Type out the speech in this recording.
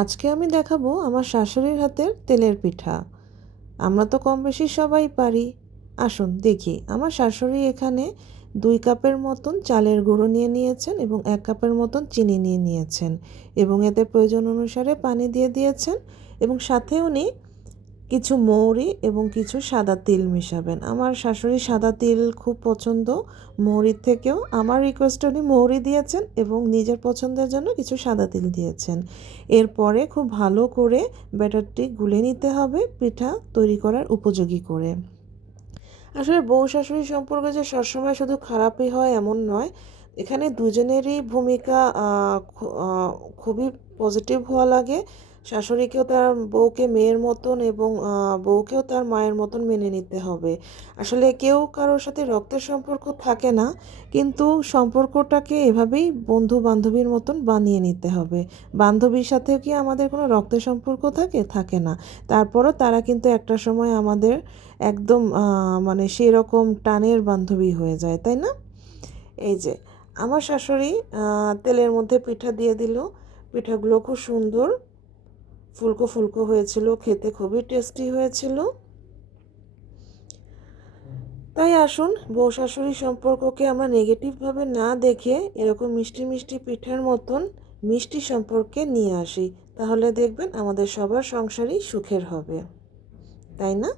আজকে আমি দেখাবো আমার শাশুড়ির হাতের তেলের পিঠা। আমরা তো কম বেশি সবাই পারি। আসুন দেখি। আমার শাশুড়ি এখানে 2 কাপের মতন চালের গুঁড়ো নিয়ে নিয়েছেন এবং 1 কাপের মতন চিনি নিয়ে নিয়েছেন এবং এতে প্রয়োজন অনুসারে পানি দিয়ে দিয়েছেন এবং সাথে উনি কিছু মৌরি এবং কিছু সাদা তিল মিশাবেন। আমার শাশুড়ির সাদা তিল খুব পছন্দ মৌরির থেকেও। আমার রিকোয়েস্টে উনি মৌরি দিয়েছেন এবং নিজের পছন্দের জন্য কিছু সাদা তিল দিয়েছেন। এরপরে খুব ভালো করে ব্যাটারটি গুলে নিতে হবে পিঠা তৈরি করার উপযোগী করে। আসলে বউ শাশুড়ি সম্পর্ক যে সবসময় শুধু খারাপই হয় এমন নয়। এখানে দুজনেরই ভূমিকা খুবই পজিটিভ হওয়া লাগে। শাশুড়িকেও তার বউকে মেয়ের মতন এবং বউকেও তার মায়ের মতন মেনে নিতে হবে। আসলে কেউ কারোর সাথে রক্তের সম্পর্ক থাকে না, কিন্তু সম্পর্কটাকে এভাবেই বন্ধু বান্ধবীর মতন বানিয়ে নিতে হবে। বান্ধবীর সাথেও কি আমাদের কোনো রক্তের সম্পর্ক থাকে? থাকে না। তারপরও তারা কিন্তু একটা সময় আমাদের একদম মানে সেরকম টানের বান্ধবী হয়ে যায়, তাই না? এই যে আমার শাশুড়ি তেলের মধ্যে পিঠা দিয়ে দিল। পিঠাগুলো খুব সুন্দর ফুলকো ফুলকো হয়েছিল, খেতে খুবই টেস্টি হয়েছিল। তাই আসুন বউ শাশুড়ি সম্পর্ককে আমরা নেগেটিভভাবে না দেখে এরকম মিষ্টি মিষ্টি পিঠার মতন মিষ্টি সম্পর্কে নিয়ে আসি। তাহলে দেখবেন আমাদের সবার সংসারই সুখের হবে, তাই না?